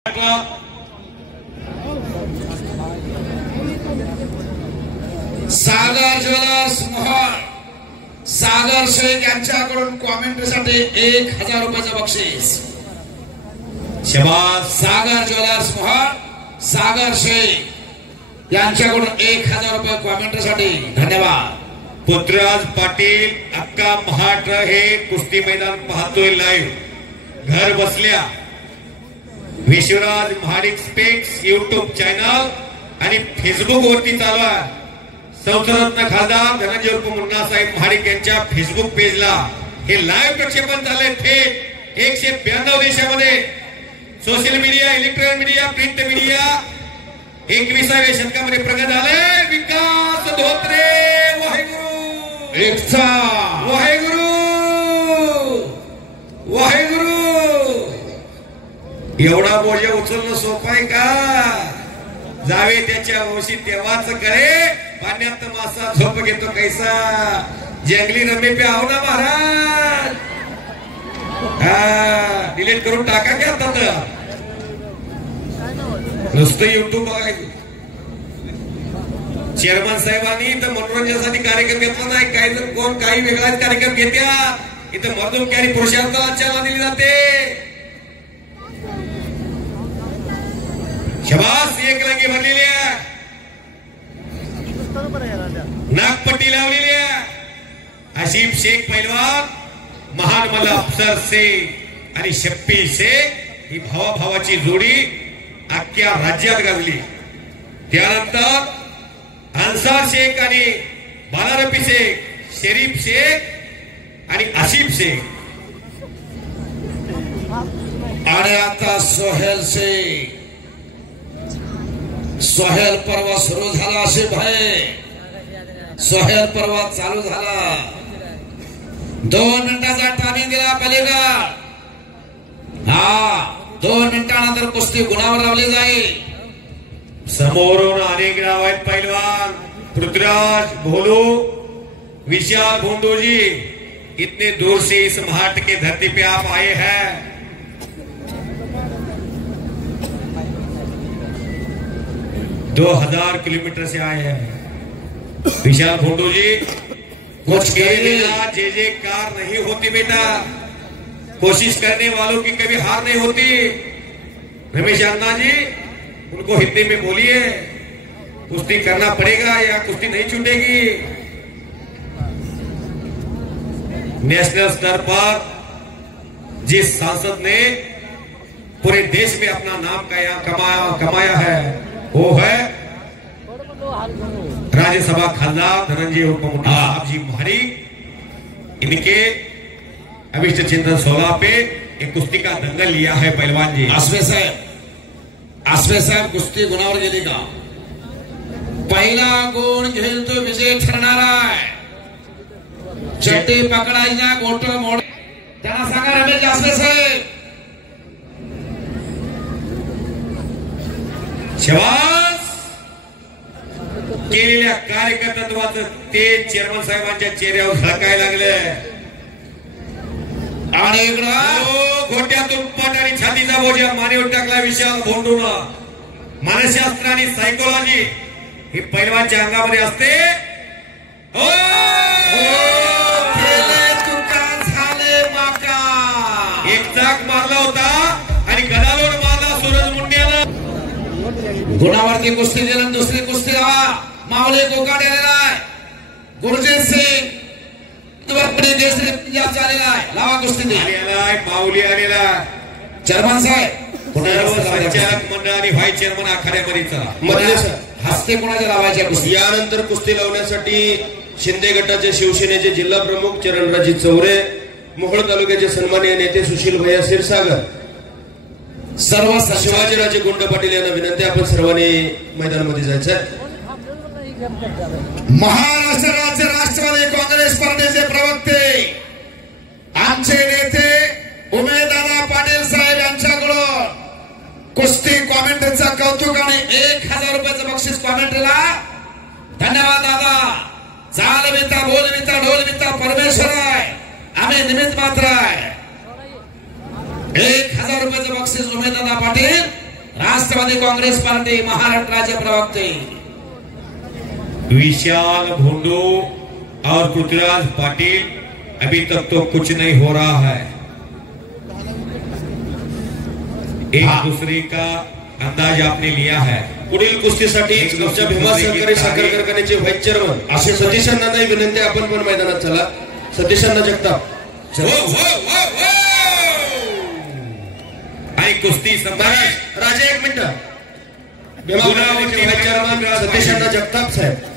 सागर jewellers Mohol सागर शेख यांच्याकडून कॉमेंट्रीसाठी 1000 रुपयाचं बक्षीस। शबास सागर ज्वेलर्स मोहोळ सागर शेख यांच्याकडून 1000 रुपये कॉमेंट्रीसाठी धन्यवाद। पुत्रराज पाटील अक्का महाराष्ट्र हे कुस्ती मैदान पाहतोय लाईव्ह घर बसल्या। Vishwaraj Mahadik specs YouTube channel आणि फेसबुक वरती चालू आहे। संसदरत्न खासदार धनंजय उर्फ मुन्ना साहेब महाडिक यांच्या फेसबुक पेजला हे लाईव्ह प्रक्षेपण झाले थेट 192 देशामध्ये। Social media, electronic media, print media 21व्या शतकामध्ये प्रगत झाले। विकास धोत्रे वाहेगुरु एकचा वाहेगुरु वाहेगुरु। एवढा बोजा उचलणं सोपं आहे का? जावे त्याच्या वशी तेव्हाच करे पाण्यात मासा झोप घेतो कैसा। जंगली रमे पे आहो ना महाराज। डिलीट करून टाका की आता नुसतं युट्यूब बघायचं। चेअरमन साहेबांनी इथं मनोरंजनासाठी कार्यक्रम घेतला नाही। काही जण कोण काही वेगळाच कार्यक्रम घेत्या। इथं मर्दुमकी आणि पुरुषांना चालना दिली जाते। शबास एक रंगी भरलेली आहे, नागपट्टी लावलेली आहे। हसीब शेख पैलवान, महान मल्ल अफसर शेख आणि शप्पी शेख ही भावाभावाची जोडी अख्ख्या राज्यात गाजली। त्यानंतर अन्सार शेख आणि बालारफी शेख, शरीफ शेख आणि आसिफ शेख आणि आता सोहेल शेख। सोहेल पर्व सुरू झाला आसिफ भाई, सोहेल पर्व चालू झाला। 2 मिनिटाचा टायमिंग दिला पलीकडे। 2 मिनिटानंतर कुस्ती गुणावर लावली जाईल। समोरून अनेक नाव आहेत पैलवान। पृथ्वीराज भोलू, विशाल भोंडोजी, इतने दूर से इस महाट के धरती पे आप आए हैं। 2000 किलोमीटर से आए हैं। विशाल भोंडू जी, कुछ जे जे कार नहीं होती बेटा, कोशिश करने वालों की कभी हार नहीं होती। रमेश अन्ना जी उनको हिंदी में बोलिए कुश्ती करना पड़ेगा या कुश्ती नहीं छूटेगी। नेशनल स्तर पर जिस सांसद ने पूरे देश में अपना नाम कमाया है वो है राज्यसभा खासदार धनंजय उर्फ मुन्ना साहब जी महाडिक। इनके अभिष्ट चिंतन 16 पे एक कुश्ती का दंगल लिया है पहलवान जी। आसवे साहेब कुस्ती गुणावर गेली का? पहिला गुण घेईल तो विजय ठरणार आहे। चट्टी पकडायचा गोट मोड त्यांना सांगा रमेश आसवे साहेब। शबास केलेल्या कार्यकर्तृत्वाचं ते चेअरमन साहेबांच्या चेहऱ्यावर झळकायला लागले। आणि इकडं घोट्यातून पट आणि छातीचा बोजा मानेवर टाकला विशाल भोंडूला। मानसशास्त्र आणि सायकोलॉजी ही पैलवानच्या अंगामध्ये असते। एक चाक मारला होता आणि गदालोड मारला सूरज मुंड्यानं। गुणावरती कुस्ती दिलं। दुसरी कुस्ती मावळे कोकाट आलेला आहे। गुरुजीत सिंग चालेला आहे। लावा कुस्ती आलेला आहे, माऊली आलेला। चेअरमन साहेब संचालक मंडळ आणि व्हाईस चेअरमन आखाड्यामध्ये चला हस्ते कोणाच्या लावायच्या कुस्ती। यानंतर कुस्ती लावण्यासाठी शिंदे गटाचे शिवसेनेचे जिल्हा प्रमुख चरणराजी चौरे, मोहोळ तालुक्याचे सन्माननीय नेते सुशील भैया क्षीरसागर, सर्व शिवाजीराजे गुंड पाटील यांना विनंती आपण सर्वांनी मैदानामध्ये जायचं। महाराष्ट्र राज्य राष्ट्रवादी काँग्रेस पार्टीचे प्रवक्ते आमचे नेते उमेदवार पाटील साहेब यांच्याकडून कुस्ती कॉमेंट्रीचा कौतुक आणि 1000 रुपयाचं बक्षीस कॉमेंट्रीला। धन्यवाद दादा। चाल विता, बोल विता, ढोल विता परमेश्वर आहे, आम्ही निमित्त मात्र आहे। 1000 रुपयाचं बक्षीस उमेदवार पाटील राष्ट्रवादी कांग्रेस पार्टी महाराष्ट्र राज्य प्रवक्ते विशाल भोंडू और पृथ्वीराज पाटिल अभी तक तो कुछ नहीं हो रहा है, एक दूसरे का अंदाज आपने लिया है। पुढील कुस्तीसाठी आमच्या भीमा सहकारी साखर कारखान्याचे व्हाईस चेअरमन असे सतीशांना विनंती, आपण पण मैदानात चला। सतीशांना जगताप आणि कुस्ती संभाष राजे 1 मिनिट। भीमा सहकारी व्हाईस चेअरमन सतीशांना जगताप साहेब